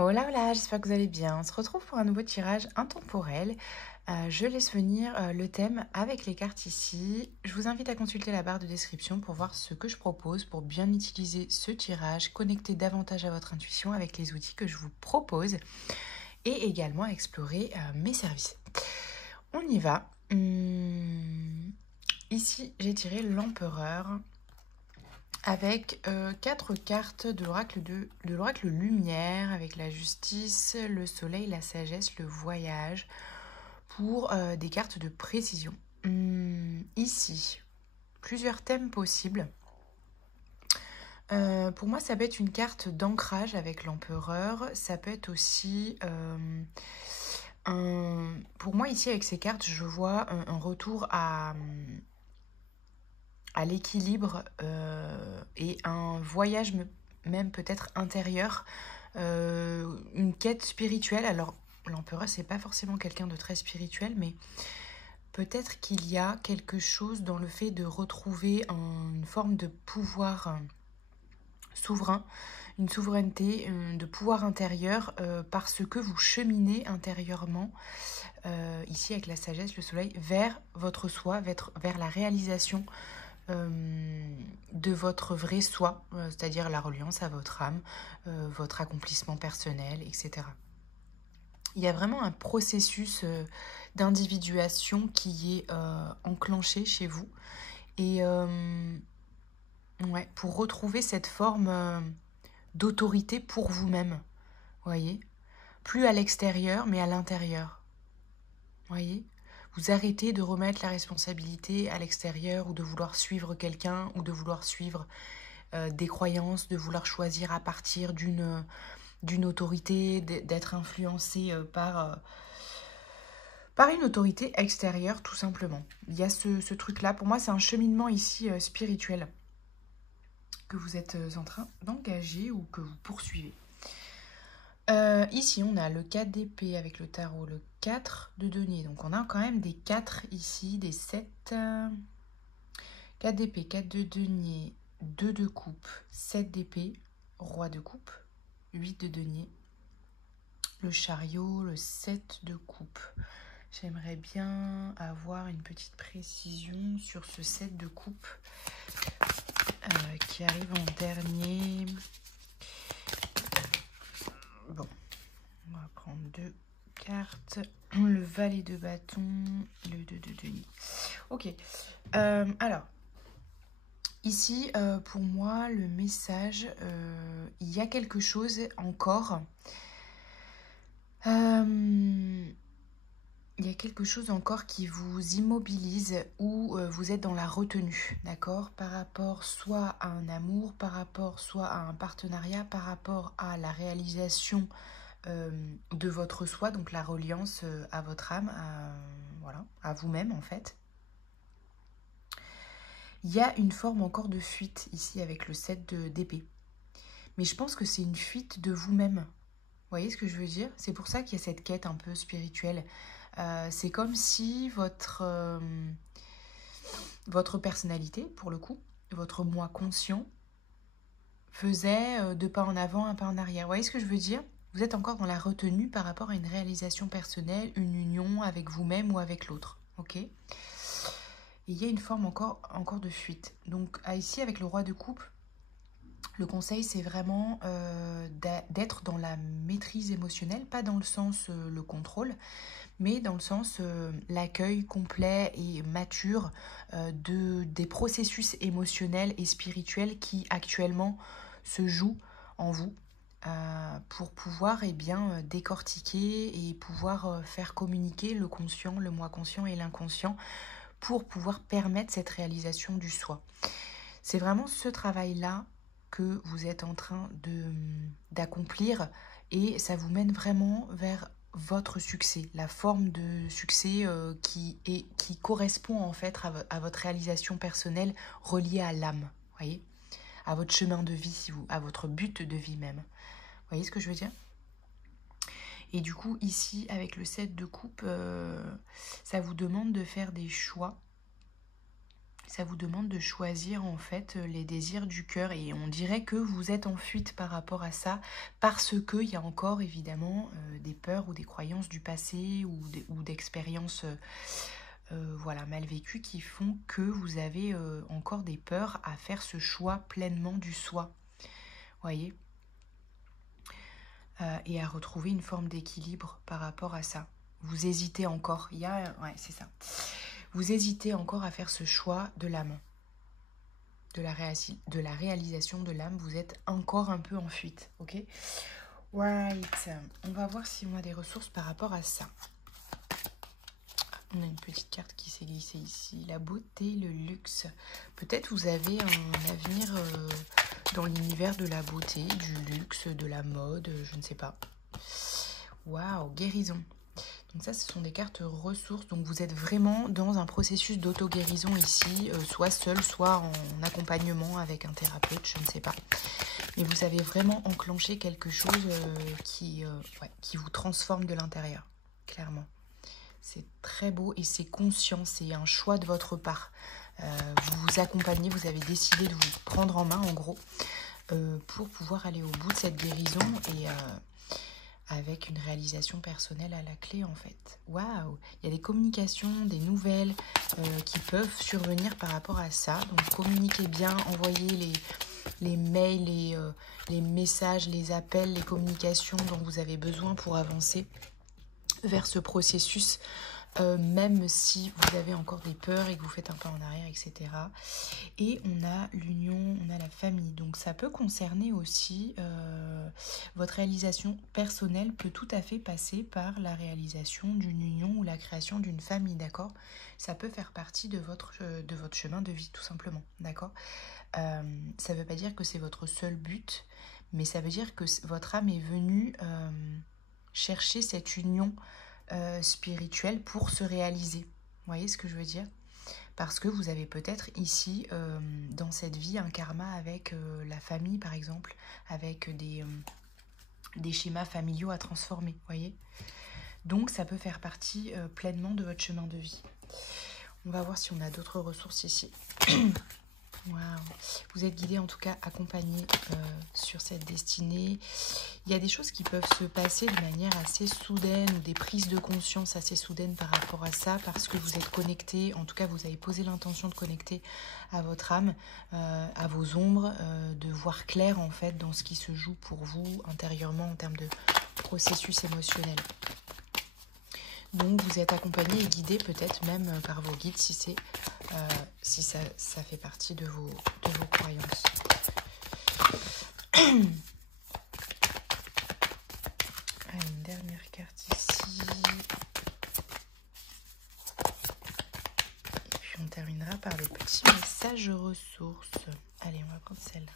Hola, hola, j'espère que vous allez bien. On se retrouve pour un nouveau tirage intemporel. Je laisse venir le thème avec les cartes ici. Je vous invite à consulter la barre de description pour voir ce que je propose pour bien utiliser ce tirage, connecter davantage à votre intuition avec les outils que je vous propose et également à explorer mes services. On y va. Ici, j'ai tiré l'empereur avec 4 cartes de l'oracle lumière, avec la justice, le soleil, la sagesse, le voyage, pour des cartes de précision. Ici, plusieurs thèmes possibles. Pour moi, ça peut être une carte d'ancrage avec l'empereur. Ça peut être aussi Pour moi, ici, avec ces cartes, je vois un retour à l'équilibre et un voyage même peut-être intérieur, une quête spirituelle. Alors, l'empereur, c'est pas forcément quelqu'un de très spirituel, mais peut-être qu'il y a quelque chose dans le fait de retrouver une forme de pouvoir souverain, une souveraineté, de pouvoir intérieur, parce que vous cheminez intérieurement, ici avec la sagesse, le soleil, vers votre soi, vers la réalisation de votre vrai soi, c'est-à-dire la reliance à votre âme, votre accomplissement personnel, etc. Il y a vraiment un processus d'individuation qui est enclenché chez vous. Et ouais, pour retrouver cette forme d'autorité pour vous-même, voyez, plus à l'extérieur, mais à l'intérieur, voyez. Vous arrêtez de remettre la responsabilité à l'extérieur ou de vouloir suivre quelqu'un ou de vouloir suivre des croyances, de vouloir choisir à partir d'une autorité, d'être influencé par une autorité extérieure, tout simplement. Il y a ce truc-là. Pour moi, c'est un cheminement ici spirituel que vous êtes en train d'engager ou que vous poursuivez. Ici, on a le 4 d'épée avec le tarot, le 4 de denier. Donc, on a quand même des 4 ici, des 7. 4 d'épée, 4 de denier, 2 de coupe, 7 d'épée, roi de coupe, 8 de denier, le chariot, le 7 de coupe. J'aimerais bien avoir une petite précision sur ce 7 de coupe qui arrive en dernier. Bon, on va prendre 2 cartes. Le valet de bâton, le 2 de denier. Ok, alors, ici, pour moi, le message, il y a quelque chose encore. Il y a quelque chose encore qui vous immobilise ou vous êtes dans la retenue, d'accord? Par rapport soit à un amour, par rapport soit à un partenariat, par rapport à la réalisation de votre soi, donc la reliance à votre âme, voilà, à vous-même en fait. Il y a une forme encore de fuite ici avec le 7 d'épée. Mais je pense que c'est une fuite de vous-même. Vous voyez ce que je veux dire? C'est pour ça qu'il y a cette quête un peu spirituelle. C'est comme si votre personnalité, pour le coup, votre moi conscient, faisait 2 pas en avant, 1 pas en arrière. Vous voyez ce que je veux dire? Vous êtes encore dans la retenue par rapport à une réalisation personnelle, une union avec vous-même ou avec l'autre. Ok? Et il y a une forme encore de fuite. Donc ici, avec le roi de coupe, le conseil, c'est vraiment d'être dans la maîtrise émotionnelle, pas dans le sens le contrôle, mais dans le sens l'accueil complet et mature des processus émotionnels et spirituels qui actuellement se jouent en vous pour pouvoir décortiquer et pouvoir faire communiquer le conscient, le moi conscient et l'inconscient pour pouvoir permettre cette réalisation du soi. C'est vraiment ce travail-là que vous êtes en train d'accomplir et ça vous mène vraiment vers votre succès, la forme de succès qui correspond en fait à votre réalisation personnelle reliée à l'âme, voyez, à votre chemin de vie, à votre but de vie même. Vous voyez ce que je veux dire? Et du coup, ici, avec le 7 de coupe, ça vous demande de faire des choix Ça vous demande de choisir en fait les désirs du cœur et on dirait que vous êtes en fuite par rapport à ça parce qu'il y a encore évidemment des peurs ou des croyances du passé ou d'expériences voilà, mal vécues qui font que vous avez encore des peurs à faire ce choix pleinement du soi. Voyez, et à retrouver une forme d'équilibre par rapport à ça. Vous hésitez encore, ouais, c'est ça. Vous hésitez encore à faire ce choix de l'âme, de la réalisation de l'âme. Vous êtes encore un peu en fuite, ok? Right. On va voir si on a des ressources par rapport à ça. On a une petite carte qui s'est glissée ici. La beauté, le luxe. Peut-être vous avez un avenir dans l'univers de la beauté, du luxe, de la mode, je ne sais pas. Waouh, guérison. Donc ça, ce sont des cartes ressources. Donc vous êtes vraiment dans un processus d'auto-guérison ici, soit seul, soit en accompagnement avec un thérapeute, je ne sais pas. Mais vous avez vraiment enclenché quelque chose qui vous transforme de l'intérieur, clairement. C'est très beau et c'est conscient, c'est un choix de votre part. Vous vous accompagnez, vous avez décidé de vous prendre en main, en gros, pour pouvoir aller au bout de cette guérison et avec une réalisation personnelle à la clé, en fait. Waouh! Il y a des communications, des nouvelles qui peuvent survenir par rapport à ça. Donc, communiquez bien, envoyez les mails, les messages, les appels, les communications dont vous avez besoin pour avancer vers ce processus, même si vous avez encore des peurs et que vous faites un pas en arrière, etc. Et on a l'union, on a la famille. Donc ça peut concerner aussi votre réalisation personnelle peut tout à fait passer par la réalisation d'une union ou la création d'une famille, d'accord? Ça peut faire partie de votre chemin de vie, tout simplement, d'accord? Ça ne veut pas dire que c'est votre seul but, mais ça veut dire que votre âme est venue chercher cette union spirituelle pour se réaliser. Vous voyez ce que je veux dire? Parce que vous avez peut-être ici, dans cette vie, un karma avec la famille, par exemple, avec des schémas familiaux à transformer, vous voyez? Donc, ça peut faire partie pleinement de votre chemin de vie. On va voir si on a d'autres ressources ici. Wow. Vous êtes guidé, en tout cas accompagné sur cette destinée. Il y a des choses qui peuvent se passer de manière assez soudaine ou des prises de conscience assez soudaines par rapport à ça parce que vous êtes connecté, en tout cas vous avez posé l'intention de connecter à votre âme, à vos ombres, de voir clair en fait dans ce qui se joue pour vous intérieurement en termes de processus émotionnel. Donc vous êtes accompagné et guidé peut-être même par vos guides si c'est si ça fait partie de vos croyances. Allez, une dernière carte ici. Et puis on terminera par le petit message ressources. Allez, on va prendre celle-là.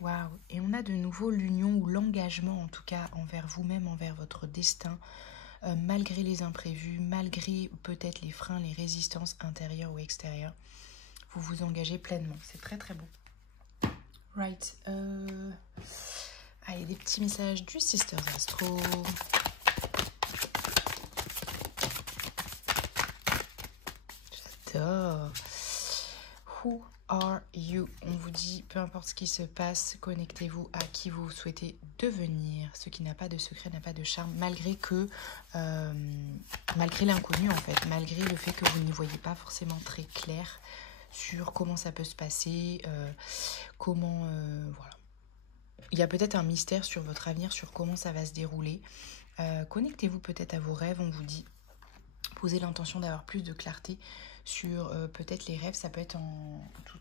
Waouh! Et on a de nouveau l'union ou l'engagement en tout cas envers vous-même, envers votre destin. Malgré les imprévus, malgré peut-être les freins, les résistances intérieures ou extérieures, vous vous engagez pleinement. C'est très très beau. Right. Allez, des petits messages du Sisters Astro. J'adore. Who are you? On vous dit, peu importe ce qui se passe, connectez-vous à qui vous souhaitez devenir. Ce qui n'a pas de secret n'a pas de charme, malgré l'inconnu en fait, malgré le fait que vous n'y voyez pas forcément très clair sur comment ça peut se passer, voilà. Il y a peut-être un mystère sur votre avenir, sur comment ça va se dérouler. Connectez-vous peut-être à vos rêves, on vous dit. Posez l'intention d'avoir plus de clarté sur peut-être les rêves. Ça peut être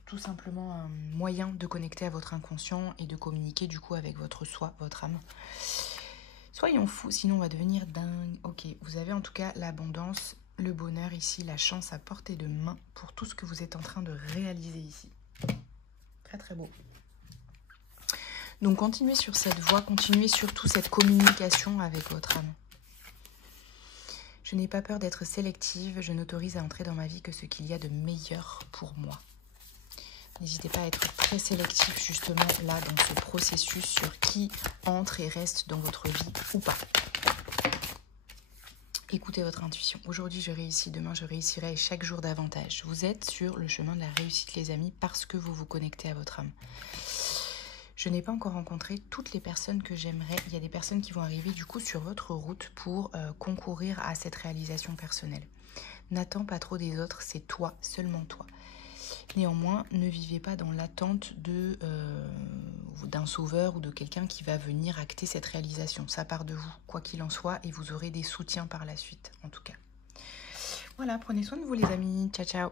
tout simplement un moyen de connecter à votre inconscient et de communiquer du coup avec votre soi, votre âme. Soyons fous, sinon on va devenir dingue. Ok, vous avez en tout cas l'abondance, le bonheur ici, la chance à portée de main pour tout ce que vous êtes en train de réaliser ici. Très très beau. Donc continuez sur cette voie, continuez surtout cette communication avec votre âme. Je n'ai pas peur d'être sélective, je n'autorise à entrer dans ma vie que ce qu'il y a de meilleur pour moi. N'hésitez pas à être très sélectif justement là dans ce processus sur qui entre et reste dans votre vie ou pas. Écoutez votre intuition. Aujourd'hui, je réussis, demain, je réussirai et chaque jour davantage. Vous êtes sur le chemin de la réussite, les amis, parce que vous vous connectez à votre âme. Je n'ai pas encore rencontré toutes les personnes que j'aimerais. Il y a des personnes qui vont arriver du coup sur votre route pour concourir à cette réalisation personnelle. N'attends pas trop des autres, c'est toi, seulement toi. Néanmoins, ne vivez pas dans l'attente d'un sauveur ou de quelqu'un qui va venir acter cette réalisation. Ça part de vous, quoi qu'il en soit, et vous aurez des soutiens par la suite, en tout cas. Voilà, prenez soin de vous les amis. Ciao, ciao.